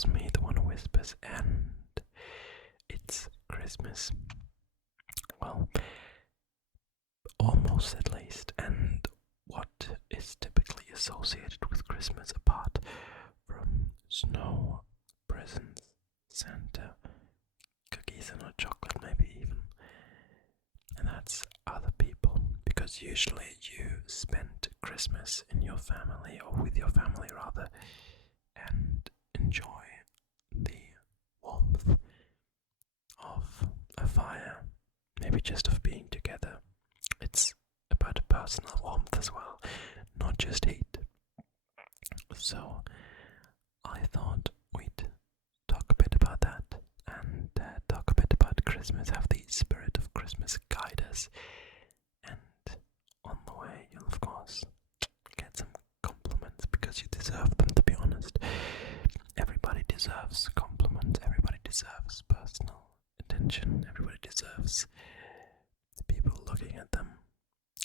course me, the one who whispers, and it's Christmas. Well, almost at least. And what is typically associated with Christmas apart from snow, presents, Santa, cookies and hot chocolate maybe even, and that's other people, because usually you spend Christmas in your family, or with your family rather, and enjoy the warmth of a fire, maybe just of being together. It's about a personal warmth as well, not just heat. So I thought we'd talk a bit about that, and talk a bit about Christmas, have the spirit of Christmas guide us, and on the way you'll of course get some compliments, because you deserve them, to be honest. Everybody deserves compliments, everybody deserves personal attention, everybody deserves people looking at them,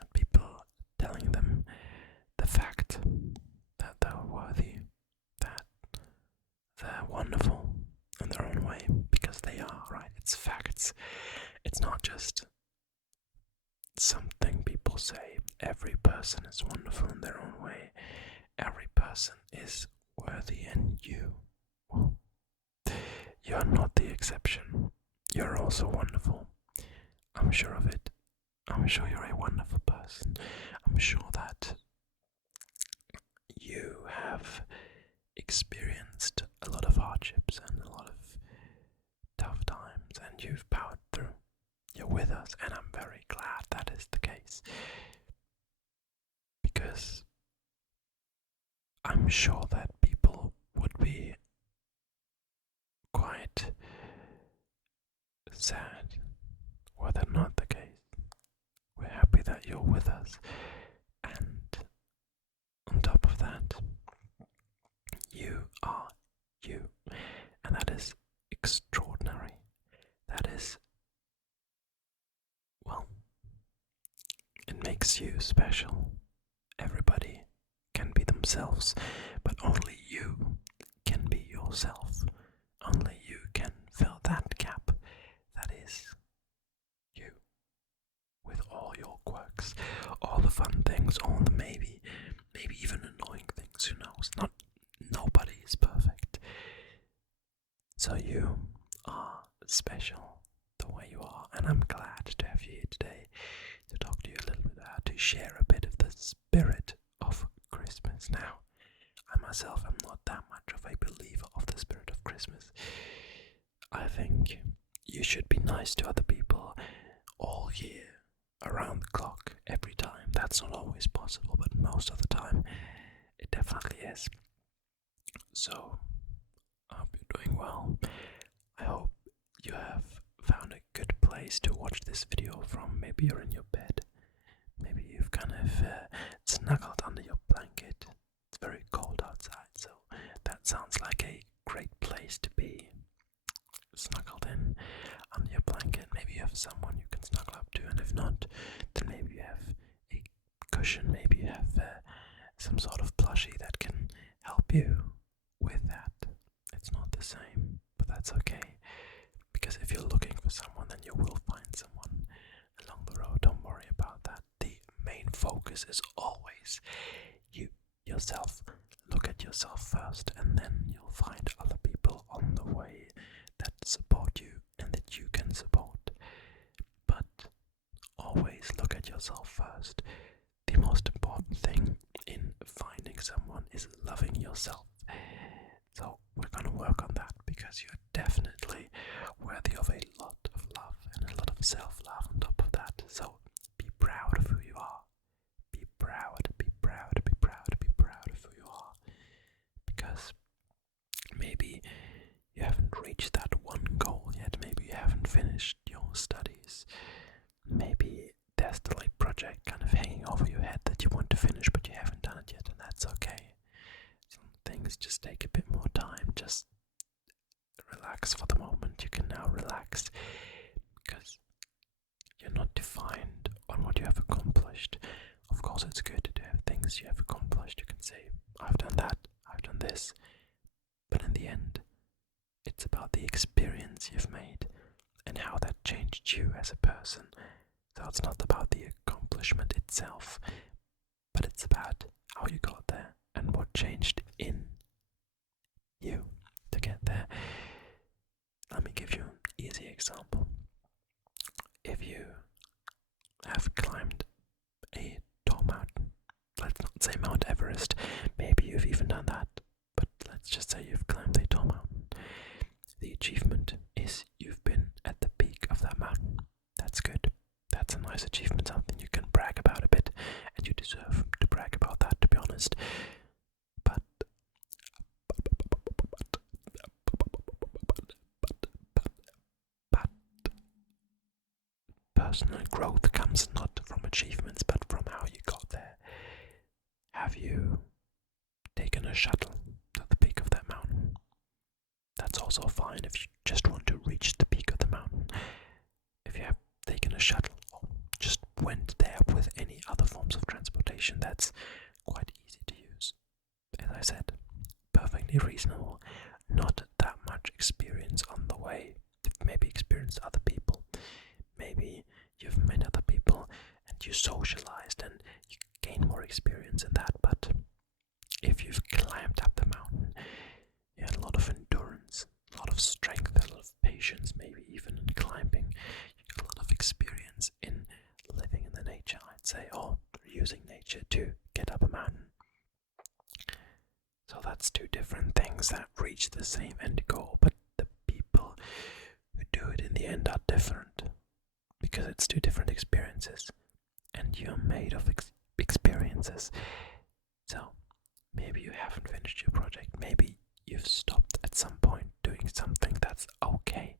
and people telling them the fact that they're worthy, that they're wonderful in their own way, because they are, right? It's facts. It's not just something people say. Every person is wonderful in their own way. Every person is worthy, and well, you're not the exception. You're also wonderful. I'm sure of it. I'm sure you're a wonderful person. I'm sure that you have experienced a lot of hardships and a lot of tough times, and you've powered through. You're with us, and I'm very glad that is the case, because I'm sure that people would be quite sad were that not the case. We're happy that you're with us, and on top of that, you are you, and that is extraordinary. That is, well, it makes you special. Everybody can be themselves, but only you can be yourself. Only you can fill that gap. That is you, with all your quirks, all the fun things, all the maybe even annoying things. Who knows? Nobody is perfect. So you are special the way you are, and I'm glad to have you here today to talk to you a little bit about, to share a bit of the spirit of Christmas. Now, I myself am not that much of a believer of the spirit of Christmas. I think you should be nice to other people all year, around the clock, every time. That's not always possible, but most of the time it definitely is. So, I hope you're doing well. I hope you have found a good place to watch this video from. Maybe you're in your bed. Maybe you've kind of snuggled under your blanket. It's very cold outside, so that sounds like a great place to be. Snuggled in under your blanket. Maybe you have someone you can snuggle up to, and if not, then maybe you have a cushion. Maybe you have some sort of plushie that can help you with that. It's not the same, but that's okay, because if you're looking for someone, then you will find someone along the road. Don't worry about that. The main focus is always you, yourself. Look at yourself first, and then you'll find other people on the way that support you and that you can support. But always look at yourself first. The most important thing in finding someone is loving yourself. So we're going to work on that, because you're definitely worthy of a lot of love and a lot of self-love on top of that. So be proud of who you are. Be proud, be proud, be proud, be proud of who you are. Because maybe you haven't reached that one goal yet. Maybe you haven't finished your studies. Maybe there's still a project kind of hanging over your head that you want to finish, but you haven't done it yet, and that's okay. Some things just take a bit more time. Just relax for the moment. You can now relax, because you're not defined on what you have accomplished. Of course, it's good to have things you have accomplished. You can say, I've done that, I've done this, but in the end, It's about the experience you've made and how that changed you as a person. So it's not about the accomplishment itself, but it's about how you got there and what changed in you to get there. Let me give you an easy example. If you have climbed a tall mountain, let's not say Mount Everest, maybe you've even done that, but let's just say you've climbed a tall mountain. The achievement is you've been at the peak of that mountain. That's good. That's a nice achievement, something you can brag about a bit, and you deserve to brag about that, to be honest. But personal growth comes not from achievements, but from how you got there. Have you taken a shuttle to the peak of that mountain? That's also fine if you just want to reach the peak of the mountain. If you have taken a shuttle or just went there with any other forms of transportation, that's quite easy to use. As I said, perfectly reasonable. Not that much experience on the way. You've maybe experienced other people. Maybe you've met other people and you socialized and you gain more experience in that. But if you've climbed up the mountain, you had a lot of endurance, a lot of strength, a lot of patience, maybe even in climbing. You got a lot of experience in living in the nature, I'd say, or using nature to get up a mountain. So that's two different things that reach the same end goal, but the people who do it in the end are different because it's two different experiences and you're made of experiences. So maybe you haven't finished your project, maybe you've stopped at some point doing something. That's okay.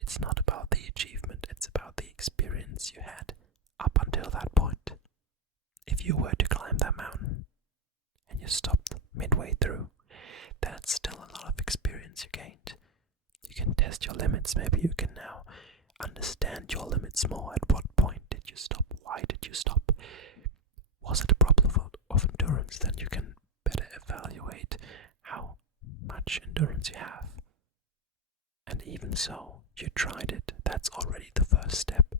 It's not about the achievement, it's about the experience you had up until that point. If you were to climb that mountain and you stopped midway through, that's still a lot of experience you gained. You can test your limits. Maybe you can now understand your limits more. At what point did you stop? Why did you stop? Was it a problem of endurance? Then you can better evaluate how much endurance you have. And even so, you tried it. That's already the first step.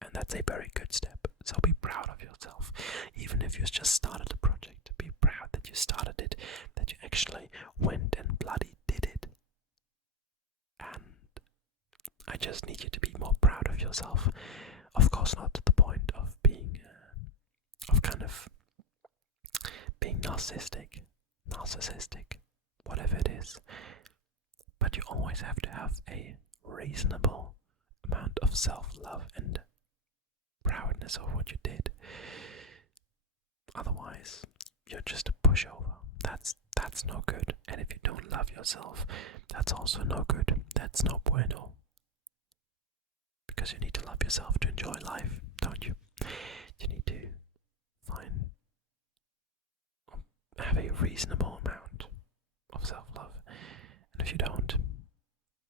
And that's a very good step. So be proud of yourself. Even if you just started a project, be proud that you started it, that you actually went and bloody did it. And I just need you to be more proud of yourself. Of course, not to the point of being, being narcissistic, whatever it is. But you always have to have a reasonable amount of self-love and proudness of what you did. Otherwise, you're just a pushover. That's no good. And if you don't love yourself, that's also no good. That's no bueno. Because you need to love yourself to enjoy life, don't you? You need to have a reasonable amount of self-love. And if you don't,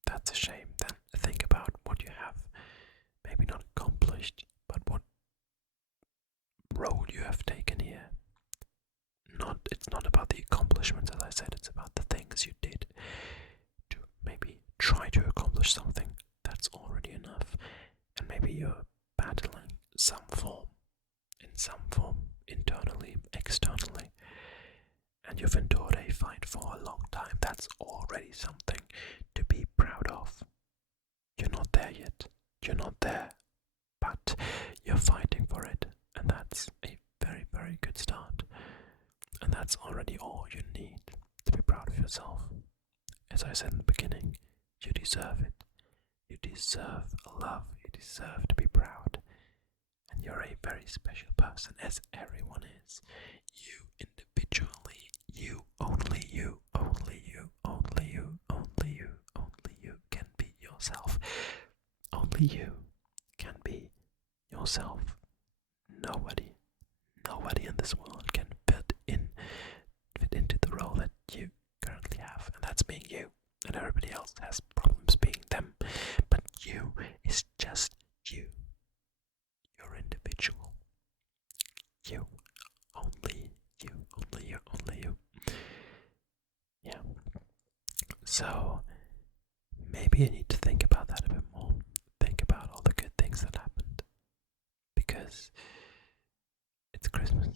that's a shame. Then think about what you have maybe not accomplished, but what road you have taken here. It's not about the accomplishments, as I said, it's about the things you did to maybe try to accomplish something. That's already enough. And maybe you're battling in some form, internally, externally, and you've endured a fight for a long time. That's already something to be proud of. You're not there yet. You're not there, but you're fighting for it, and that's a very, very good start. And that's already all you need to be proud of yourself. As I said in the beginning, you deserve it. You deserve love. You deserve to be proud. And you're a very special person, as everyone is. You individually, you, only you, only you, only you, only you, only you can be yourself. Only you can be yourself. Nobody in this world can fit into the role that you currently have, and that's being you. And everybody else has problems being them, but you is just you. You're individual. You, only you, only you, only you. Yeah. So maybe you need to think about that a bit more. Think about all the good things that happened. Because it's Christmas.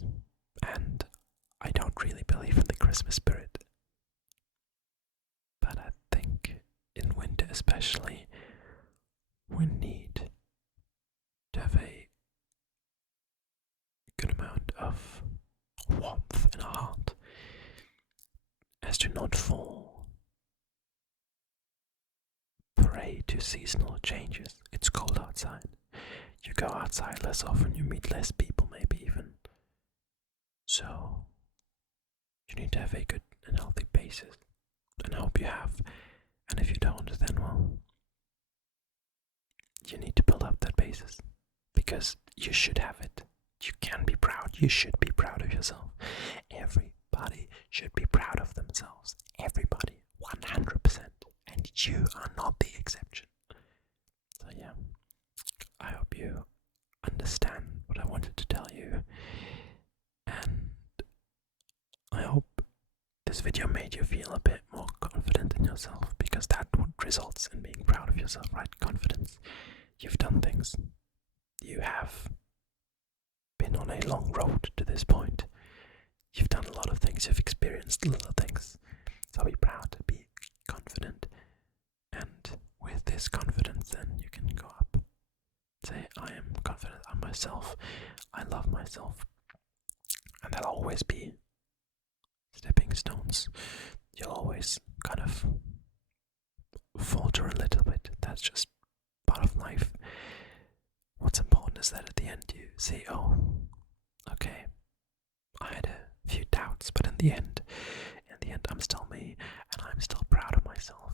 And I don't really believe in the Christmas spirit. But I think in winter especially, we need to have a good amount of warmth in our heart as to not fall prey to seasonal changes. It's cold outside. You go outside less often, you meet less people, maybe even. So, you need to have a good and healthy basis. And I hope you have. And if you don't, then well, you need to build up that basis. Because you should have it. You can be proud. You should be proud of yourself. Everybody should be proud of themselves. Everybody. 100%. And you are not the exception. So yeah. I hope you understand what I wanted to tell you. And I hope this video made you feel a bit more confident in yourself. Because that's what results in being proud of yourself, right? Confidence. You've done things. You have been on a long road to this point. You've done a lot of things. You've experienced a lot of things. So be proud, be confident. And with this confidence, then you can go up. Say, I am confident on myself. I love myself. And there'll always be stepping stones. You'll always kind of falter a little bit. That's just part of life. What's important is that at the end you say, oh, okay, I had a few doubts, but in the end, I'm still me, and I'm still proud of myself,